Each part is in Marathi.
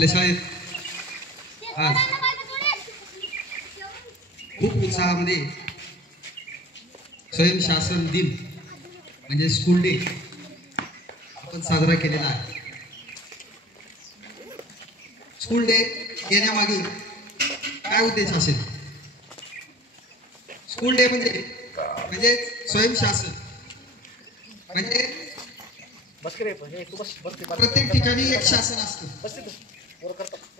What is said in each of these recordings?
आपल्या शाळेत आज खूप उत्साहामध्ये स्वयंशासन दिन म्हणजे स्कूल डे आपण साजरा केलेला आहे. स्कूल डे येण्यामागे काय उद्देश असेल? स्कूल डे म्हणजे स्वयंशासन म्हणजे प्रत्येक ठिकाणी एक शासन असतं,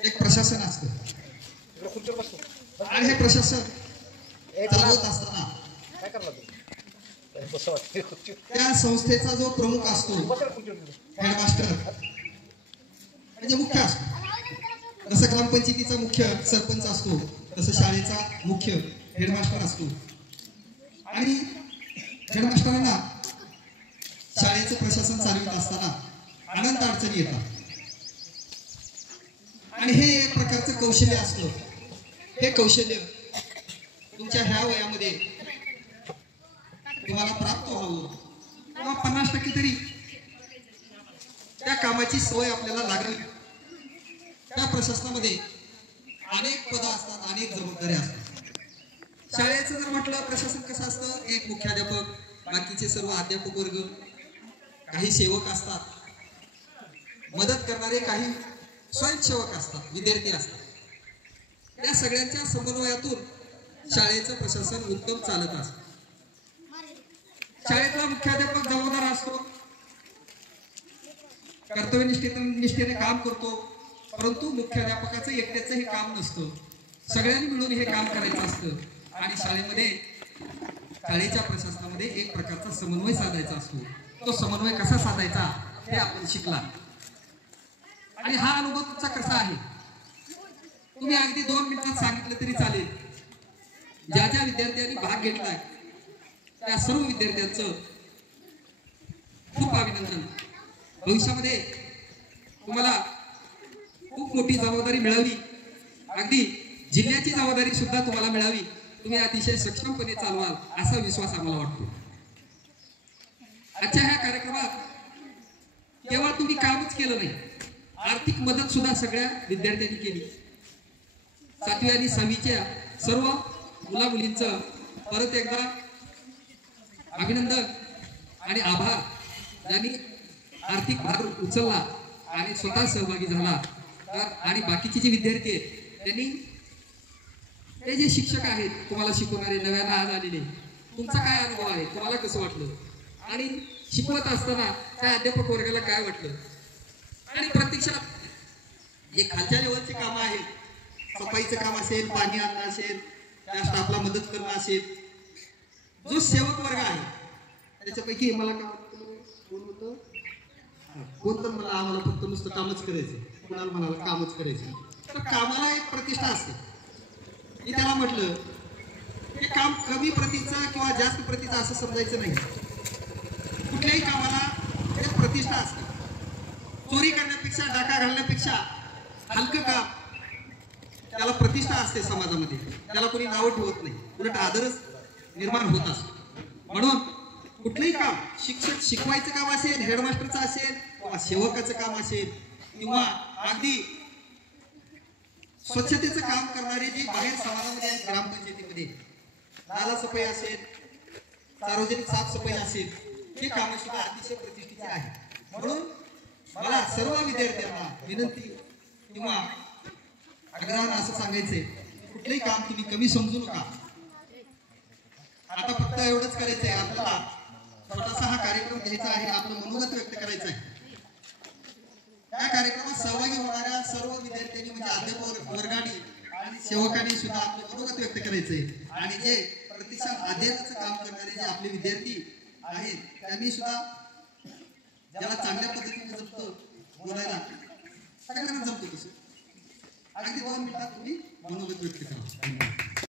एक प्रशासन असतं आणि हे प्रशासन चालवत असताना त्या संस्थेचा जो प्रमुख असतो हेडमास्टर म्हणजे मुख्य असतो. जसं ग्रामपंचायतीचा मुख्य सरपंच असतो तसं शाळेचा मुख्य हेडमास्टर असतो. आणि हेडमास्टरांना शाळेचं प्रशासन चालवित असताना अनंत अडचणी येतात आणि हे एक प्रकारचं कौशल्य असतं. हे कौशल्य तुमच्या ह्या वयामध्ये तुम्हाला प्राप्त व्हावं किंवा 50% तरी त्या कामाची सवय आपल्याला लागावी. त्या प्रशासनामध्ये अनेक पदं असतात, अनेक जबाबदाऱ्या असतात. शाळेचं जर म्हटलं प्रशासन कसं असतं, एक मुख्याध्यापक, बाकीचे सर्व अध्यापक वर्ग, काही सेवक असतात, मदत करणारे काही स्वयंसेवक असतात, विद्यार्थी असतात. या सगळ्यांच्या समन्वयातून शाळेचं प्रशासन उत्तम चालत असतं. शाळेतला मुख्याध्यापक जबाबदार असतो, कर्तव्यनिष्ठेने काम करतो. परंतु मुख्याध्यापकाचं एकट्याचं हे काम नसतं, सगळ्यांनी मिळून हे काम करायचं असतं. आणि शाळेच्या प्रशासनामध्ये एक प्रकारचा समन्वय साधायचा असतो. तो समन्वय कसा साधायचा हे आपण शिकला. आणि हा अनुभव तुमचा कसा आहे तुम्ही अगदी 2 मिनिटात सांगितलं तरी चालेल. ज्या ज्या विद्यार्थ्यांनी भाग घेतलाय त्या सर्व विद्यार्थ्यांचं खूप अभिनंदन. भविष्यामध्ये तुम्हाला खूप मोठी जबाबदारी मिळावी, अगदी जिल्ह्याची जबाबदारी सुद्धा तुम्हाला मिळावी. तुम्ही अतिशय सक्षमपणे चालवाल असा विश्वास आम्हाला वाटतो. आजच्या ह्या कार्यक्रमात केवळ तुम्ही कामच केलं नाही, आर्थिक मदत सुद्धा सगळ्या विद्यार्थ्यांनी केली. 7वी आणि 6वीच्या सर्व मुला मुलींचं परत एकदा अभिनंदन आणि आभार. ज्यांनी आर्थिक भार उचलला आणि स्वतः सहभागी झाला. आणि बाकीचे जे विद्यार्थी आहेत त्यांनी, ते जे शिक्षक आहेत तुम्हाला शिकवणारे, नव्यानं आज आलेले, तुमचा काय अनुभव आहे, तुम्हाला कसं वाटलं आणि शिकवत असताना त्या अध्यापक वर्गाला काय वाटलं. आणि प्रत्यक्षात जे खालच्या लेवलची कामं आहेत, सफाईचं काम असेल, पाणी आणणं असेल, त्या स्टाफला मदत करणं असेल, जो सेवक वर्ग आहे त्याच्यापैकी मला काय वाटतं, कोण तर मला आम्हाला फक्त नुसतं कामच करायचं, कुणाला म्हणाला कामच करायचं. तर कामाला एक प्रतिष्ठा असते. मी त्याला म्हटलं हे काम कमी प्रतीचं किंवा जास्त प्रतीचं असं समजायचं नाही. कुठल्याही कामाला एक प्रतिष्ठा असते. चोरी करण्यापेक्षा, डाका घालण्यापेक्षा हलकं काम त्याला प्रतिष्ठा असते समाजामध्ये. त्याला कोणी नावं ठेवत नाही, उलट आदरच निर्माण होत असतो. म्हणून कुठलंही काम, शिक्षक शिकवायचं काम असेल, हेडमास्टरचं असेल किंवा सेवकाचं काम असेल किंवा अगदी स्वच्छतेचं काम करणारे जे बाहेर समाजामध्ये आहेत, ग्रामपंचायतीमध्ये नालासफाई असेल, सार्वजनिक साफसफाई असेल, हे काम सुद्धा अतिशय प्रतिष्ठेचे आहे. म्हणून मला सर्व विद्यार्थ्यांना विनंती किंवा आग्रहानं असं सांगायचंय, कुठलंही काम तुम्ही कमी समजू नका. आता फक्त एवढंच करायचंय, आपल्याला छोटासा हा कार्यक्रम घ्यायचा आहे, आपलं मनोगत व्यक्त करायचं आहे. या कार्यक्रमात सहभागी होणाऱ्या सर्व विद्यार्थ्यांनी म्हणजे अध्यापक वर्गाने आणि सेवकांनी सुद्धा आपलं मनोगत व्यक्त करायचंय. आणि जे प्रतिसाद अध्ययनाचं काम करणारे जे आपले विद्यार्थी आहेत त्यांनी सुद्धा, ज्याला चांगल्या पद्धतीने जमतं बोलायला, सगळ्यांना जमतं तसं, अगदी 2 मिनिटात तुम्ही मनोगत व्यक्त करा.